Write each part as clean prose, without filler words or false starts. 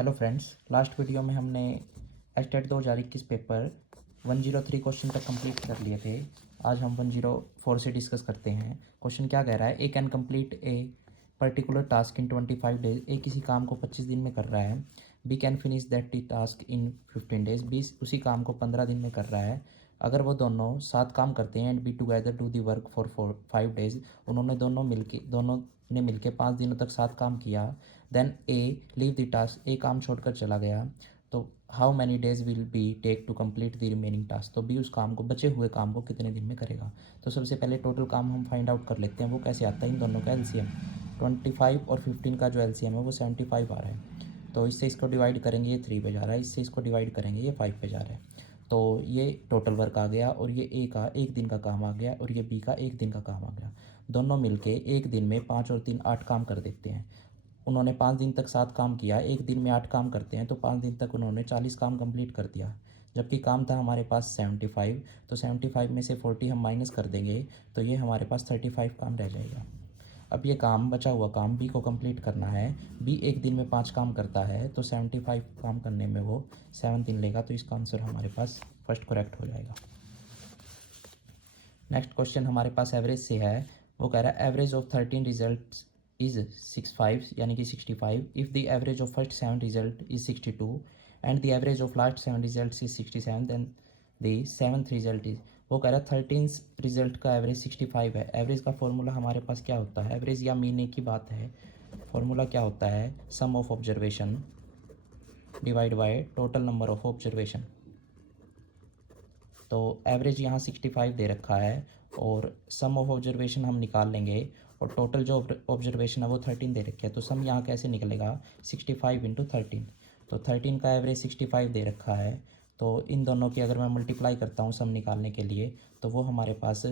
Hello friends, last video में हमने estate 2021 paper 103 question तक कंप्लीट कर लिए थे। आज हम 104 से डिस्कस करते हैं। क्वेश्चन क्या कह रहा है, A can complete a particular task in 25 days. A किसी काम को 25 दिन में कर रहा है। B can finish that T task in 15 days. B उसी काम को 15 दिन में कर रहा है। अगर वो दोनों साथ काम करते हैं and be together do the work for 5 days, उन्होंने दोनों ने मिलके 5 दिनों तक साथ काम किया। Then A leave the task, A काम छोड़कर चला गया, तो how many days will be take to complete the remaining task. तो बी उस काम को, बचे हुए काम को कितने दिन में करेगा। तो सबसे पहले टोटल काम हम फाइंड आउट कर लेते हैं। वो कैसे आता है, इन दोनों का एलसीएम 25 और 15 का जो एलसीएम है वो 75 आ रहा है। तो इससे इसको डिवाइड करेंगे, ये 3 पे जा रहा है, इससे इसको डिवाइड करेंगे, ये 5 पे जा रहा है। तो ये टोटल वर्क आ गया और ये ए का 1 दिन का काम आ गया और ये बी का 1 दिन का काम आ गया। दोनों मिलके 1 दिन में 5 और 3 8 काम कर देते हैं। उन्होंने 5 दिन तक 7 काम किया, 1 दिन में 8 काम करते हैं, तो 5 दिन तक उन्होंने 40 काम कंप्लीट कर दिया। जबकि काम था हमारे पास 75, तो 75 में से 40 हम माइनस कर देंगे, तो ये हमारे पास 35 काम रह जाएगा। अब ये काम, बचा हुआ काम बी को कंप्लीट करना है। बी 1 दिन में 5 काम करता है, तो 75 काम करने में वो 7 दिन लेगा, तो इसका आंसर हमारे पास फर्स्ट करेक्ट हो जाएगा। नेक्स्ट क्वेश्चन हमारे पास एवरेज से है। वो कह रहा है एवरेज ऑफ 13 रिजल्ट इज 65, यानी कि 65। If the average of first 7 result is 62 and the average of last 7 result is 67, then the 7th result is. वो कह रहा है 13 रिजल्ट का एवरेज 65 है। एवरेज का फॉर्मूला हमारे पास क्या होता है, एवरेज या मीन की बात है। फॉर्मूला क्या होता है, sum of observation divide by total number of observation. तो एवरेज यहाँ 65 दे रखा है और सम ऑफ ऑब्जर्वेशन हम निकाल लेंगे, और टोटल जो ऑब्जर्वेशन है वो 13 दे रखी है। तो सम यहाँ कैसे निकलेगा, 65 इंटू 13। तो 13 का एवरेज 65 दे रखा है, तो इन दोनों की अगर मैं मल्टीप्लाई करता हूँ सम निकालने के लिए, तो वो हमारे पास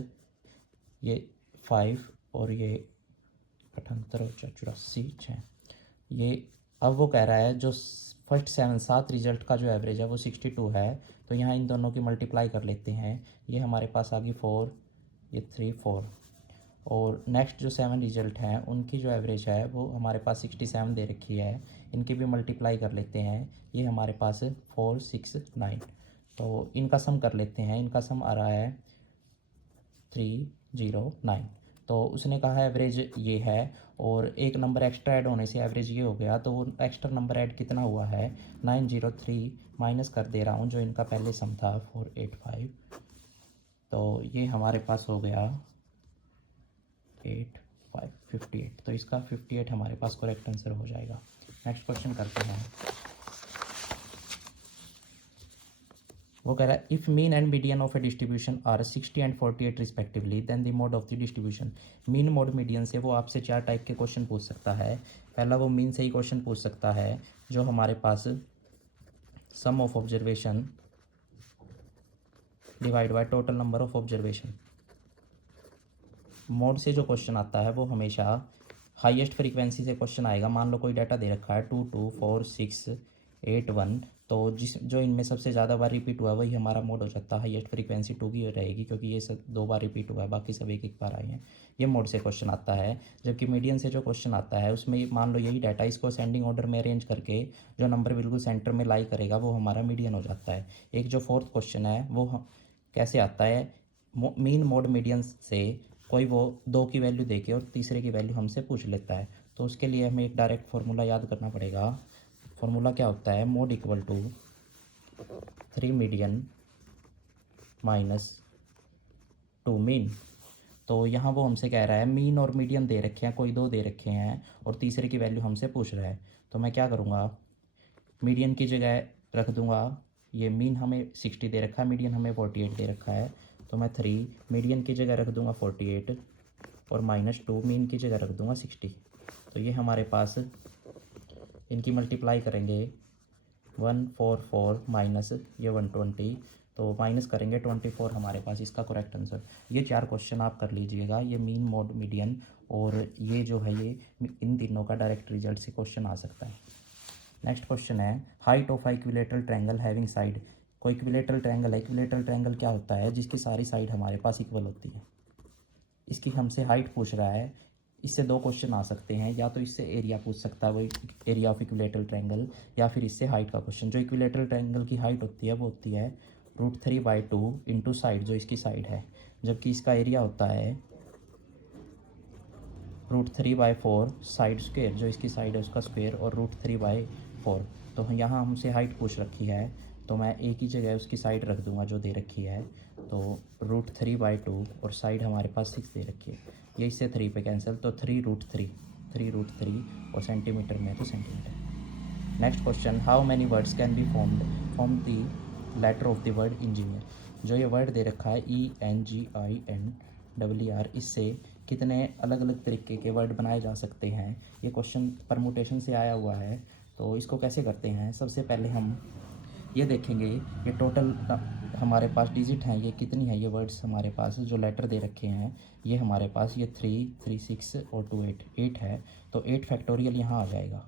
ये 5 और ये 78 और 84 6 ये। अब वो कह रहा है जो फर्स्ट 7 रिजल्ट का जो एवरेज है वो 62 है, तो यहाँ इन दोनों की मल्टीप्लाई कर लेते हैं। ये हमारे पास आ गई 4, ये 3 4, और नेक्स्ट जो 7 रिजल्ट हैं उनकी जो एवरेज है वो हमारे पास 67 दे रखी है। इनकी भी मल्टीप्लाई कर लेते हैं, ये हमारे पास 4 6 9। तो इनका सम कर लेते हैं, इनका सम आ रहा है 309। तो उसने कहा एवरेज ये है, और एक नंबर एक्स्ट्रा ऐड होने से एवरेज ये हो गया। तो वो एक्स्ट्रा नंबर ऐड कितना हुआ है, 903 माइनस कर दे रहा हूँ जो इनका पहले सम था 485। तो ये हमारे पास हो गया 58। तो इसका 58 हमारे पास करेक्ट आंसर हो जाएगा। नेक्स्ट क्वेश्चन करते हैं। वो कह रहा है if mean and median of a distribution are 60 and 48 respectively, then the mode of the distribution. Mean mode median से वो आपसे 4 टाइप के क्वेश्चन पूछ सकता है। पहला वो मीन से ही क्वेश्चन पूछ सकता है, जो हमारे पास sum of observation divide by total number of observation. Mode से जो क्वेश्चन आता है वो हमेशा हाईएस्ट फ्रीक्वेंसी से क्वेश्चन आएगा। मान लो कोई डाटा दे रखा है 2 2 4 6 8 1, तो जो इनमें सबसे ज़्यादा बार रिपीट हुआ है वही हमारा मोड हो जाता है। हाईएस्ट फ्रीक्वेंसी 2 की रहेगी, क्योंकि ये सब 2 बार रिपीट हुआ है, बाकी सब एक बार आए हैं। ये मोड से क्वेश्चन आता है। जबकि मीडियन से जो क्वेश्चन आता है उसमें मान लो यही डाटा, इसको असेंडिंग ऑर्डर में अरेंज करके जो नंबर बिल्कुल सेंटर में लाई करेगा वो हमारा मीडियन हो जाता है। एक जो 4th क्वेश्चन है वो कैसे आता है, मीन मोड मीडियन से कोई वो 2 की वैल्यू देके और तीसरे की वैल्यू हमसे पूछ लेता है। तो उसके लिए हमें एक डायरेक्ट फार्मूला याद करना पड़ेगा। फार्मूला क्या होता है, mode equal to 3 median minus 2 mean. तो यहाँ वो हमसे कह रहा है मीन और मीडियन दे रखे हैं, कोई 2 दे रखे हैं और तीसरे की वैल्यू हमसे पूछ रहा है। तो मैं क्या करूँगा, मीडियन की जगह रख दूँगा, ये मीन हमें 60 दे रखा है, मीडियन हमें 48 दे रखा है, तो मैं 3 मीडियन की जगह रख दूँगा 48 और -2 मीन की जगह रख दूँगा 60। तो ये हमारे पास, इनकी मल्टीप्लाई करेंगे 144 माइनस ये 120, तो माइनस करेंगे 24 हमारे पास इसका करेक्ट आंसर। ये 4 क्वेश्चन आप कर लीजिएगा, ये मीन मोड मीडियन और ये जो है ये इन तीनों का डायरेक्ट रिजल्ट से क्वेश्चन आ सकता है। नेक्स्ट क्वेश्चन है height of equilateral triangle having side. कोई इक्विलेटरल ट्रायंगल है। इक्विलेटरल ट्रायंगल क्या होता है, जिसकी सारी साइड हमारे पास इक्वल होती है। इसकी हमसे हाइट पूछ रहा है इससे दो क्वेश्चन आ सकते हैं, या तो इससे एरिया पूछ सकता है, वो एरिया ऑफ इक्विलेटरल ट्रायंगल, या फिर इससे हाइट का क्वेश्चन। जो इक्विलेटरल ट्रायंगल की हाइट होती है वो होती है √3/2 इंटू साइड, जो इसकी साइड है, जबकि इसका एरिया होता है √3/4 साइड स्क्वेयर, जो इसकी साइड है उसका स्क्वेयर, और √3/4। तो यहाँ हमसे हाइट पूछ रखी है, तो मैं एक ही जगह उसकी साइड रख दूंगा जो दे रखी है। तो √3/2 और साइड हमारे पास 6 दे रखी है, ये इससे 3 पे कैंसिल, तो 3√3 और सेंटीमीटर में तो centimetre. Next question, how many words can be form the letter of the word engineer. जो ये वर्ड दे रखा है ENGINER, इससे कितने अलग अलग तरीके के वर्ड बनाए जा सकते हैं। ये क्वेश्चन परमुटेशन से आया हुआ है, तो इसको कैसे करते हैं। सबसे पहले हम ये देखेंगे ये टोटल हमारे पास डिजिट हैं, ये कितनी है, ये वर्ड्स हमारे पास जो लेटर दे रखे हैं, ये हमारे पास ये 3, 3, 6 और 2, 8 है। तो 8 फैक्टोरियल यहाँ आ जाएगा।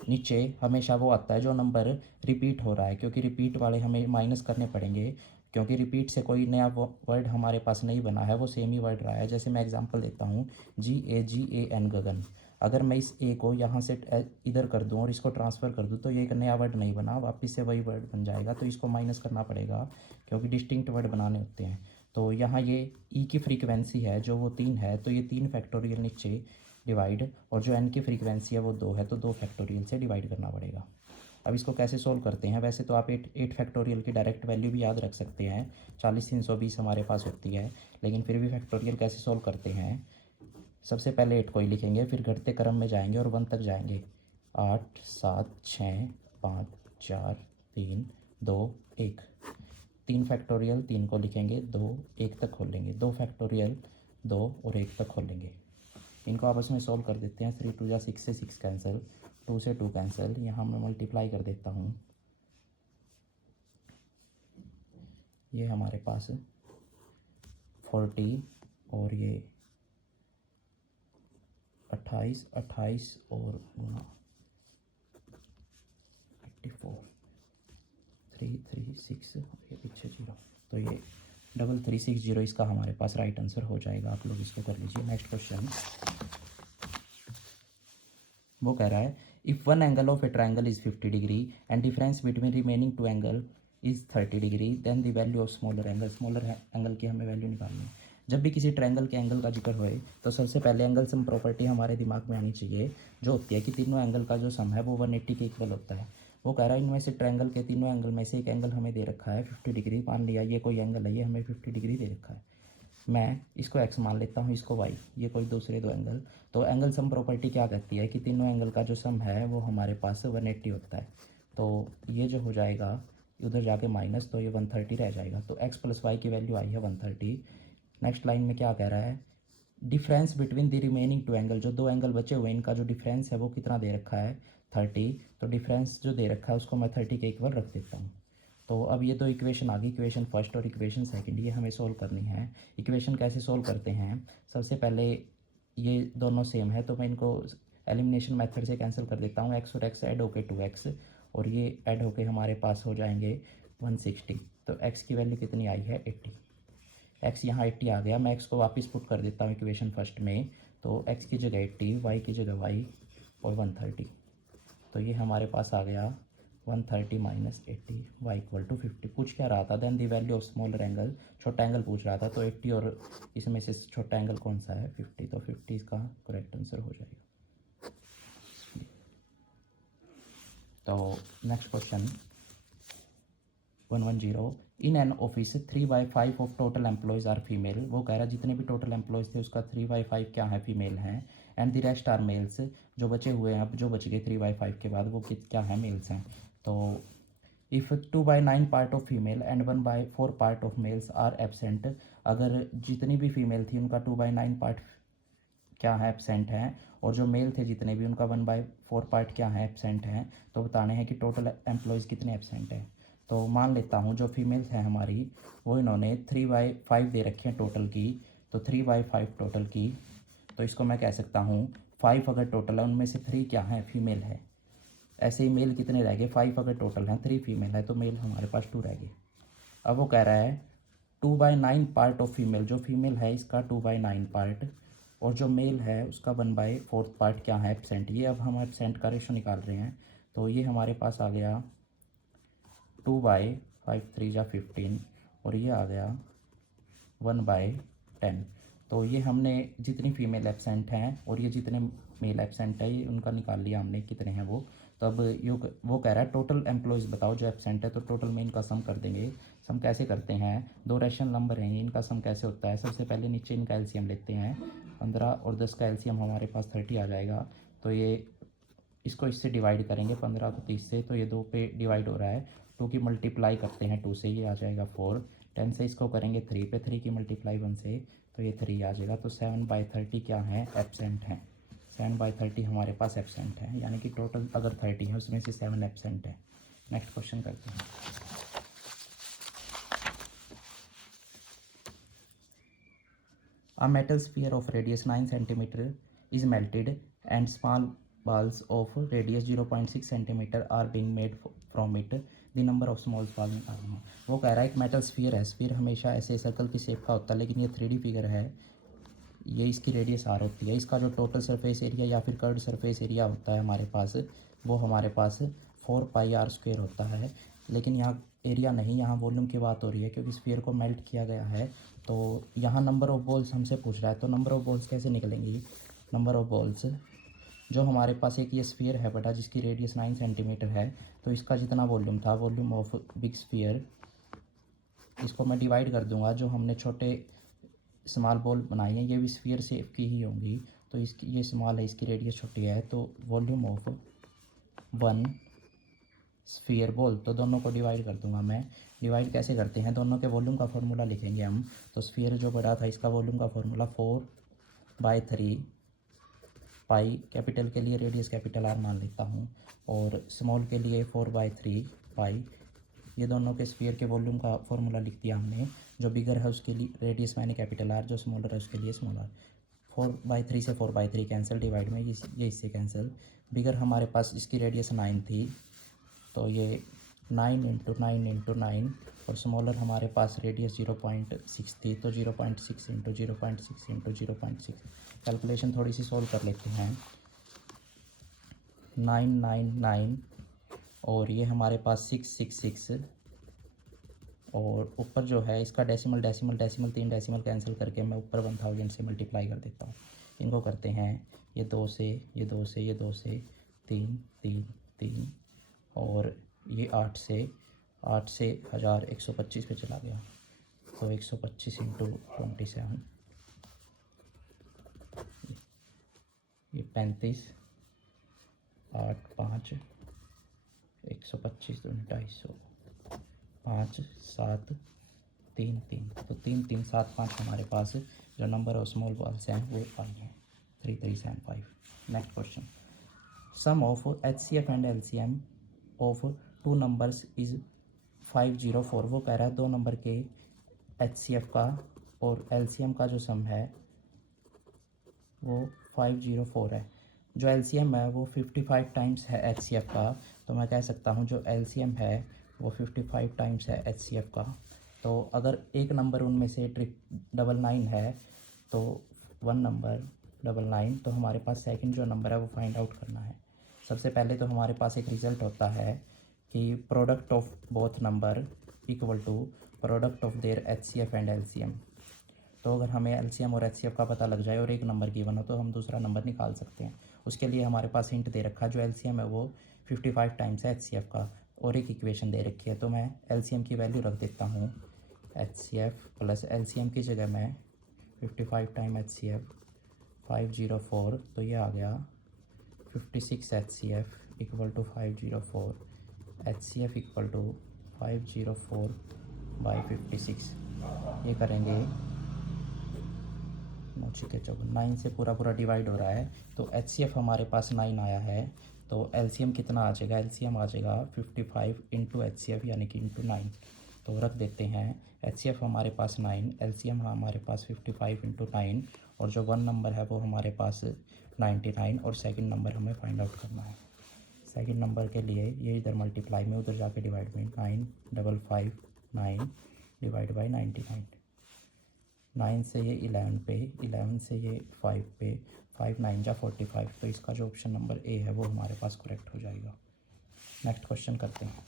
नीचे हमेशा वो आता है जो नंबर रिपीट हो रहा है, क्योंकि रिपीट वाले हमें माइनस करने पड़ेंगे, क्योंकि रिपीट से कोई नया वर्ड हमारे पास नहीं बना है, वो सेम ही वर्ड रहा है। जैसे मैं एग्जांपल देता हूँ, GAGAN गगन। अगर मैं इस ए को यहाँ से इधर कर दूँ और इसको ट्रांसफ़र कर दूँ, तो ये एक नया वर्ड नहीं बना, वापस से वही वर्ड बन जाएगा। तो इसको माइनस करना पड़ेगा, क्योंकि डिस्टिंक्ट वर्ड बनाने होते हैं। तो यहाँ ये ई की फ्रीक्वेंसी है जो वो 3 है, तो ये 3 फैक्टोरियल नीचे डिवाइड, और जो एन की फ्रीक्वेंसी है वो 2 है, तो 2 फैक्टोरियल से डिवाइड करना पड़ेगा। अब इसको कैसे सोल्व करते हैं। वैसे तो आप 8 फैक्टोरियल की डायरेक्ट वैल्यू भी याद रख सकते हैं, 40 320 हमारे पास होती है, लेकिन फिर भी फैक्टोरियल कैसे सोल्व करते हैं। सबसे पहले 8 को ही लिखेंगे, फिर घटते क्रम में जाएंगे और 1 तक जाएंगे। 8 7 6 5 4 3 2 1। 3 फैक्टोरियल 3 को लिखेंगे, 2 1 तक खोलेंगे, 2 फैक्टोरियल 2 और 1 तक खोलेंगे। इनको आपस में सॉल्व कर देते हैं। 3 2 जा 6 से 6 कैंसिल, 2 से 2 कैंसिल, यहाँ मैं मल्टीप्लाई कर देता हूँ। ये हमारे पास 40 और ये 28 28 और 84 336 ये पीछे 0, तो ये 3360 इसका हमारे पास राइट आंसर हो जाएगा। आप लोग इसको कर लीजिए। नेक्स्ट क्वेश्चन वो कह रहा है, if one angle of a triangle is 50 degree and difference between remaining 2 angle is 30 degree, then the value of smaller angle की हमें वैल्यू निकालनी है। जब भी किसी ट्रायंगल के एंगल का जिक्र होए, तो सबसे पहले एंगल सम प्रॉपर्टी हमारे दिमाग में आनी चाहिए, जो होती है कि तीनों एंगल का जो सम है वो 180 के इक्वल होता है। वो कह रहा है इनमें से ट्रायंगल के तीनों एंगल में से एक एंगल हमें दे रखा है 50 डिग्री। मान लिया ये कोई एंगल है, ये हमें 50 डिग्री दे रखा है। मैं इसको x मान लेता हूँ, इसको y, ये कोई दूसरे दो एंगल। तो एंगल सम प्रॉपर्टी क्या कहती है कि तीनों एंगल का जो सम है वो हमारे पास 180 होता है। तो ये जो हो जाएगा उधर जाके माइनस, तो ये 130 रह जाएगा। तो x + y की वैल्यू आई है 130। नेक्स्ट लाइन में क्या कह रहा है, difference between the remaining 2 angle, जो 2 एंगल बचे हुए इनका जो डिफरेंस है वो कितना दे रखा है 30। तो डिफरेंस जो दे रखा है उसको मैं 30 के इक्वल रख देता हूँ। तो अब ये दो इक्वेशन आ गई, इक्वेशन फर्स्ट और इक्वेशन सेकंड, ये हमें सोल्व करनी है। इक्वेशन कैसे सोल्व करते हैं, सबसे पहले ये दोनों सेम है, तो मैं इनको एलिमिनेशन मेथड से कैंसिल कर देता हूँ। x और x ऐड होके 2x, और ये ऐड होके हमारे पास हो जाएंगे 160। तो x की वैल्यू कितनी आई है 80। x यहाँ 80 आ गया। मैं x को वापस पुट कर देता हूँ इक्वेशन फर्स्ट में, तो x की जगह 80, y की जगह y और 130। तो ये हमारे पास आ गया 130 - 80 y = 50। पूछ क्या रहा था, then the value of smaller angle, छोटा एंगल पूछ रहा था। तो 80 और इसमें से छोटा एंगल कौन सा है 50, तो 50 इसका करेक्ट आंसर हो जाएगा। तो next question 110, in an office 3/5 of total employees are female. वो कह रहा है जितने भी टोटल एम्प्लॉयज़ थे उसका 3/5 क्या है फीमेल हैं, and the rest are males. जो बचे हुए हैं, अब जो बच गए 3/5 के बाद वो क्या है मेल्स हैं। तो if 2/9 part of female and 1/4 part of males are absent, अगर जितनी भी फीमेल थी उनका 2/9 पार्ट क्या है एबसेंट हैं, और जो मेल थे जितने भी उनका 1/4 पार्ट क्या है एबसेंट हैं, तो बताने हैं कि टोटल एम्प्लॉयज़ कितने एबसेंट हैं। तो मान लेता हूँ जो फीमेल्स हैं हमारी, वो इन्होंने 3/5 दे रखी हैं टोटल की, तो 3/5 टोटल की। तो इसको मैं कह सकता हूँ 5 अगर टोटल है उनमें से 3 क्या है फीमेल है। ऐसे ही मेल कितने रह गए, 5 अगर टोटल हैं 3 फीमेल है, तो मेल हमारे पास 2 रह गए। अब वो कह रहा है 2/9 पार्ट ऑफ फीमेल, जो फीमेल है इसका 2/9 पार्ट, और जो मेल है उसका 1/4 पार्ट क्या है, एब्सेंट। ये अब हम एब्सेंट का रेशो निकाल रहे हैं, तो ये हमारे पास आ गया 2/5 3 जा 15, और ये आ गया 1/10। तो ये हमने जितनी फीमेल एब्सेंट हैं और ये जितने मेल एब्सेंट है ये उनका निकाल लिया हमने कितने हैं वो। तो अब वो कह रहा है टोटल एम्प्लॉयज़ बताओ जो एब्सेंट है, तो टोटल में इनका सम कर देंगे। सम कैसे करते हैं, दो रैशनल नंबर हैं, इनका सम कैसे होता है, सबसे पहले नीचे इनका एलसीएम लेते हैं। 15 और 10 का एलसीएम हमारे पास 30 आ जाएगा। तो ये इसको इससे डिवाइड करेंगे, 15 को 30 से, तो ये 2 पे डिवाइड हो रहा है। 2 की मल्टीप्लाई करते हैं 2 से, ये आ जाएगा 4। 10 से इसको करेंगे 3 पे, 3 की मल्टीप्लाई 1 से, तो ये 3 आ जाएगा। तो 7/30 क्या है, एब्सेंट हैं। 7/30 हमारे पास एब्सेंट है, यानी कि टोटल अगर 30 है उसमें से 7 एब्सेंट है। नेक्स्ट क्वेश्चन करते हैं। A metal sphere of radius 9 cm is melted and small balls of radius 0.6 cm are being made from it. The number of small balls are known. वो कह रहा है एक मेटल स्फीयर है, sphere हमेशा ऐसे सर्कल की शेप का होता है, लेकिन ये 3D फिगर है, ये इसकी रेडियस आर होती है। इसका जो टोटल सरफेस एरिया या फिर कर्व्ड सरफेस एरिया होता है हमारे पास, वो हमारे पास 4πr² होता है। लेकिन यहाँ एरिया नहीं, यहाँ वॉल्यूम की बात हो रही है, क्योंकि स्फीयर को मेल्ट किया गया है। तो यहाँ नंबर ऑफ़ बॉल्स हमसे पूछ रहा है, तो नंबर ऑफ़ बॉल्स कैसे निकलेंगी। नंबर ऑफ़ बॉल्स जो हमारे पास, एक ये स्फीयर है बेटा जिसकी रेडियस 9 सेंटीमीटर है, तो इसका जितना वॉल्यूम था, वॉल्यूम ऑफ बिग स्फीयर, इसको मैं डिवाइड कर दूंगा। जो हमने छोटे स्मॉल बॉल बनाई है ये भी स्फीयर शेप की ही होंगी, तो इसकी ये स्मॉल है, इसकी रेडियस छोटी है, तो वॉल्यूम ऑफ 1 स्फीयर बॉल, तो दोनों को डिवाइड कर दूंगा मैं। डिवाइड कैसे करते हैं, दोनों के वॉल्यूम का फॉर्मूला लिखेंगे हम। तो स्फीयर जो बड़ा था इसका वॉल्यूम का फॉर्मूला 4/3 पाई, कैपिटल के लिए रेडियस कैपिटल आर मान लेता हूँ, और स्मॉल के लिए 4/3 पाई। ये दोनों के स्फीयर के वॉल्यूम का फॉर्मूला लिख दिया हमने। जो बिगर है उसके लिए रेडियस मैंने कैपिटल आर, जो स्मॉलर है उसके लिए स्मॉल आर। 4/3 से 4/3 कैंसिल, डिवाइड में ये इससे कैंसिल। बिगर हमारे पास इसकी रेडियस 9 थी, तो ये 9 × 9 × 9, और स्मॉलर हमारे पास रेडियस 0.6 थी, तो 0.6 × 0.6 × 0.6। कैलकुलेशन थोड़ी सी सॉल्व कर लेते हैं। 999 और ये हमारे पास 666, और ऊपर जो है इसका डेसिमल 3 डेसिमल कैंसिल करके मैं ऊपर 1000 से मल्टीप्लाई कर देता हूँ। इनको करते हैं, ये 2 से, ये 2 से, ये 2 से, 3 3 3, और ये 8 से 1000 125 पे चला गया, तो 125 × 27, ये 35, 8 5 125 दूनी 250, 5 7 3 3, तो 3 3 7 5 हमारे पास जो नंबर ऑफ स्मॉल बॉल्स हैं वो 5 हैं, 3375। Next question, sum of HCF and LCM of 2 numbers is 504। वो कह रहा है 2 नंबर के HCF का और LCM का जो सम है वो 504 है। जो LCM है वो 55 टाइम्स है HCF का, तो मैं कह सकता हूँ जो LCM है वो 55 टाइम्स है HCF का। तो अगर एक नंबर उनमें से 999 है, तो 1 नंबर 99, तो हमारे पास सेकंड जो नंबर है वो फाइंड आउट करना है। सबसे पहले तो हमारे पास एक रिज़ल्ट होता है कि product of both number equal to product of their HCF and LCM। तो अगर हमें LCM और HCF का पता लग जाए और एक नंबर गिवन हो तो हम दूसरा नंबर निकाल सकते हैं। उसके लिए हमारे पास हिंट दे रखा है, जो LCM है वो 55 टाइम्स है HCF का, और एक इक्वेशन दे रखी है, तो मैं LCM की वैल्यू रख देता हूँ। HCF प्लस LCM की जगह मैं 55 टाइम HCF 504, तो ये आ गया 56 HCF equal to 504, HCF equal to 504/56। ये करेंगे 9 से पूरा डिवाइड हो रहा है, तो HCF हमारे पास 9 आया है, तो LCM कितना आ जाएगा, LCM आ जाएगा 55 × HCF यानी कि × 9। तो रख देते हैं, HCF हमारे पास 9, LCM हमारे पास 55 × 9, और जो 1 नंबर है वो हमारे पास 99, और सेकंड नंबर हमें फाइंड आउट करना है। सेकंड नंबर के लिए ये इधर मल्टीप्लाई में, उधर जाके डिवाइड में, 9559 डिवाइड बाई 99। 9 से ये 11 पे, 11 से ये 5 पे, 5 9 जा 45, तो इसका जो ऑप्शन नंबर ए है वो हमारे पास करेक्ट हो जाएगा। नेक्स्ट क्वेश्चन करते हैं।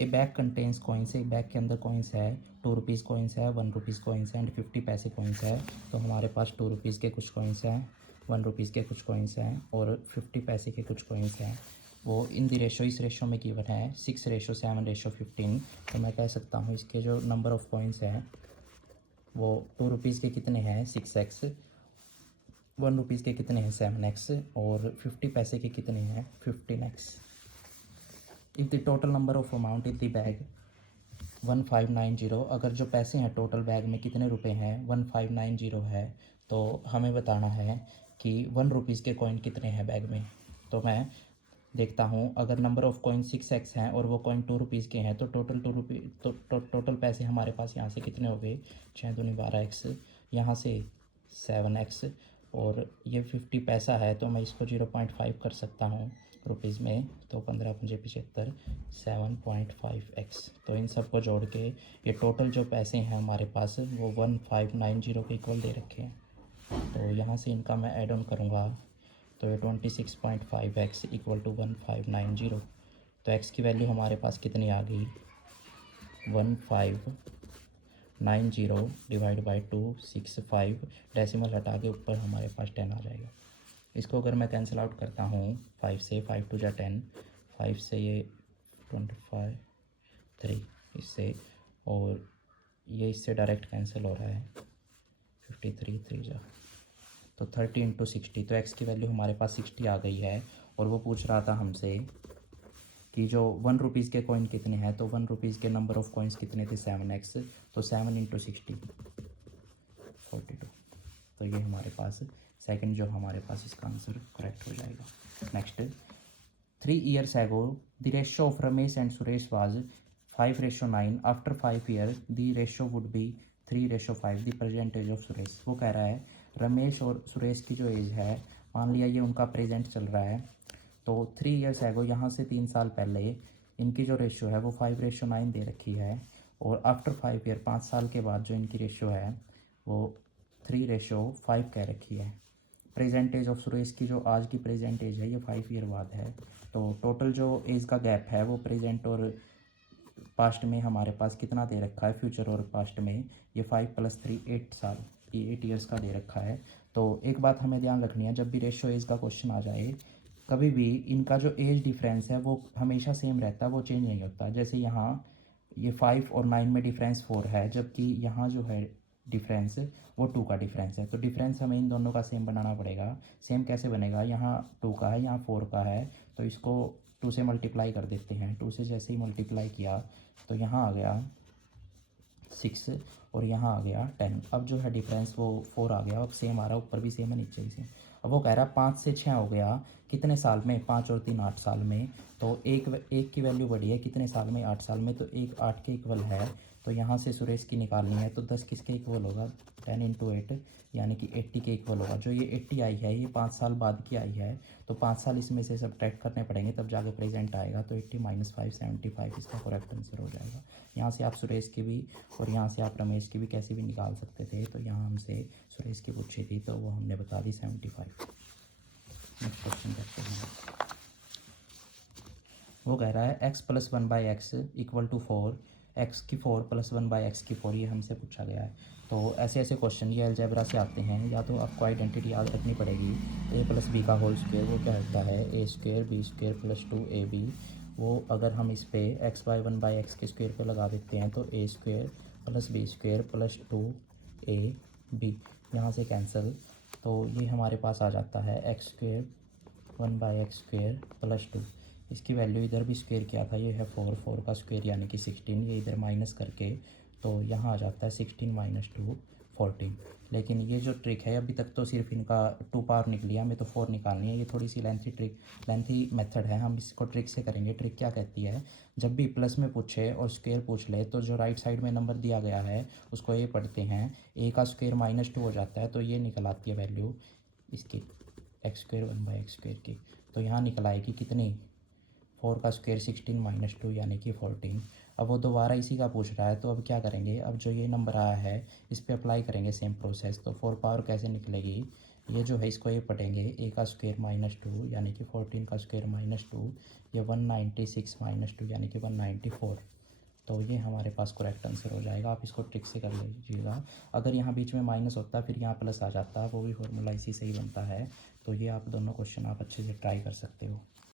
ए बैग कंटेन्स कॉइन्स, एक बैग के अंदर कॉइन्स है, 2 रुपीज़ कॉइन्स है, 1 रुपीज़ कॉइन्स है एंड 50 पैसे कॉइन्स है। तो हमारे पास 2 रुपीज़ के कुछ कॉइन्स हैं, 1 रुपीज़ के कुछ कॉइन्स हैं और 50 पैसे के कुछ कॉइन्स हैं। वो इन दी रेशो, इस रेशो में गिवन है 6:7:15। तो मैं कह सकता हूँ इसके जो नंबर ऑफ़ कॉइन्स हैं वो 2 रुपीज़ के कितने हैं 6x, 1 रुपीज़ के कितने हैं 7x और 50 पैसे के कितने हैं 15x। If the total number of amount in the bag 1590, अगर जो पैसे हैं टोटल बैग में कितने रुपए हैं 1590 है, तो हमें बताना है कि 1 रुपीज़ के कॉइन कितने हैं बैग में। तो मैं देखता हूँ, अगर नंबर ऑफ़ कॉइन 6x हैं और वो कॉइन 2 रुपीज़ के हैं तो टोटल 2 रुपये, तो टोटल पैसे हमारे पास यहाँ से कितने हो गए 6 दूनी 12x, यहाँ से 7x और ये 50 पैसा है तो मैं इसको 0.5 कर सकता हूँ रुपीज़ में, तो 15 पंजे 75, 7.5x। तो इन सब को जोड़ के ये टोटल जो पैसे हैं हमारे पास वो 1590 के इक्वल दे रखे हैं। तो यहाँ से इनका मैं ऐड ऑन करूँगा तो ये 26.5x इक्वल टू 1590। तो x की वैल्यू हमारे पास कितनी आ गई 1590 डिवाइड बाई 265, डेसिमल हटा के ऊपर हमारे पास 10 आ जाएगा। इसको अगर मैं कैंसिल आउट करता हूँ 5 से, 5 2 जा 10, 5 से ये 25 3 इससे, और ये इससे डायरेक्ट कैंसिल हो रहा है 53 3 जा, तो 30 इंटू 60। तो x की वैल्यू हमारे पास 60 आ गई है। और वो पूछ रहा था हमसे कि जो 1 रुपीज़ के कॉइन कितने हैं, तो 1 रुपीज़ के नंबर ऑफ़ कॉइन्स कितने थे 7x, तो 7 इंटू 60 42। तो ये हमारे पास सेकंड जो हमारे पास इसका आंसर करेक्ट हो जाएगा। Next, 3 years ago the ratio of Ramesh and Suresh was 5:9। After 5 years the ratio would be 3:5। the present age of Suresh। वो कह रहा है रमेश और सुरेश की जो एज है, मान लिया ये उनका प्रेजेंट चल रहा है, तो 3 years ago यहाँ से 3 साल पहले इनकी जो रेशियो है वो 5:9 दे रखी है, और आफ्टर 5 year 5 साल के बाद जो इनकी रेशियो है वो 3:5 कह रखी है। प्रेजेंट एज ऑफ सुरेश की जो आज की प्रेजेंट एज है ये 5 ईयर बाद है। तो टोटल जो एज का गैप है वो प्रेजेंट और पास्ट में हमारे पास कितना दे रखा है, फ्यूचर और पास्ट में, ये 5 + 3 8 साल, ये 8 ईयर्स का दे रखा है। तो एक बात हमें ध्यान रखनी है, जब भी रेशियो एज का क्वेश्चन आ जाए कभी भी इनका जो एज डिफरेंस है वो हमेशा सेम रहता है, वो चेंज नहीं होता। जैसे यहाँ ये 5 और 9 में डिफरेंस 4 है, जबकि यहाँ जो है डिफरेंस वो 2 का डिफरेंस है। तो डिफरेंस हमें इन दोनों का सेम बनाना पड़ेगा। सेम कैसे बनेगा, यहाँ 2 का है, यहाँ 4 का है, तो इसको 2 से मल्टीप्लाई कर देते हैं। 2 से जैसे ही मल्टीप्लाई किया तो यहाँ आ गया 6 और यहाँ आ गया 10। अब जो है डिफरेंस वो 4 आ गया, अब सेम आ रहा है, ऊपर भी सेम है नीचे भी सेम। अब वो कह रहा है 5 से 6 हो गया कितने साल में, 5 और 3 8 साल में। तो एक की वैल्यू बढ़ी है कितने साल में, 8 साल में, तो 1 8 के इक्वल है। तो यहाँ से सुरेश की निकालनी है तो 10 किसके इक्वल होगा, 10 इंटू 8 यानी कि 80 के इक्वल होगा। जो ये 80 आई है ये 5 साल बाद की आई है, तो 5 साल इसमें से सब्ट्रैक्ट करने पड़ेंगे तब जाके प्रेजेंट आएगा। तो 80 - 5 75 इसका करेक्ट आंसर हो जाएगा। यहाँ से आप सुरेश की भी और यहाँ से आप रमेश की भी कैसे भी निकाल सकते थे। तो यहाँ हमसे सुरेश की पूछी थी तो वो हमने बता दी 75। नेक्स्ट क्वेश्चन करते हैं। वो कह रहा है x + 1/x = 4, x की 4 + 1/x की 4, ये हमसे पूछा गया है। तो ऐसे ऐसे क्वेश्चन ये अलजेब्रा से आते हैं, या तो आपको आइडेंटिटी याद रखनी पड़ेगी, a + b का होल स्क्वायर वो क्या होता है a² b² + 2ab। वो अगर हम इस पे x/y 1/x के स्क्वायर पे लगा देते हैं तो a² + b² + 2ab, यहाँ से कैंसिल, तो ये हमारे पास आ जाता है x² 1/x² + 2। इसकी वैल्यू इधर भी स्क्वायर किया था, ये है 4, 4 का स्क्वायर यानी कि 16, ये इधर माइनस करके तो यहाँ आ जाता है 16 - 2 14। लेकिन ये जो ट्रिक है अभी तक तो सिर्फ इनका 2 पावर निकली है, हमें तो 4 निकालनी है। ये थोड़ी सी लेंथी मेथड है, हम इसको ट्रिक से करेंगे। ट्रिक क्या कहती है, जब भी प्लस में पूछे और स्क्वायर पूछ ले तो जो राइट साइड में नंबर दिया गया है उसको ए पढ़ते हैं, ए का स्क्वायर -2 हो जाता है, तो ये निकल आती है वैल्यू इसकी x² 1/x² की। तो यहाँ निकल आएगी कितनी 4 का स्क्वायर 16 माइनस 2 यानी कि 14। अब वो दोबारा इसी का पूछ रहा है, तो अब क्या करेंगे, अब जो ये नंबर आया है इस पे अप्लाई करेंगे सेम प्रोसेस। तो 4 पावर कैसे निकलेगी, ये जो है इसको ये पढ़ेंगे, ए का स्क्वायर माइनस 2 यानी कि 14 का स्क्वायर माइनस 2, ये 196 माइनस 2 यानी कि 194। तो ये हमारे पास करेक्ट आंसर हो जाएगा। आप इसको ट्रिक से कर लीजिएगा। अगर यहाँ बीच में माइनस होता फिर यहाँ प्लस आ जाता, वो भी फॉर्मूला इसी से ही बनता है। तो ये आप दोनों क्वेश्चन आप अच्छे से ट्राई कर सकते हो।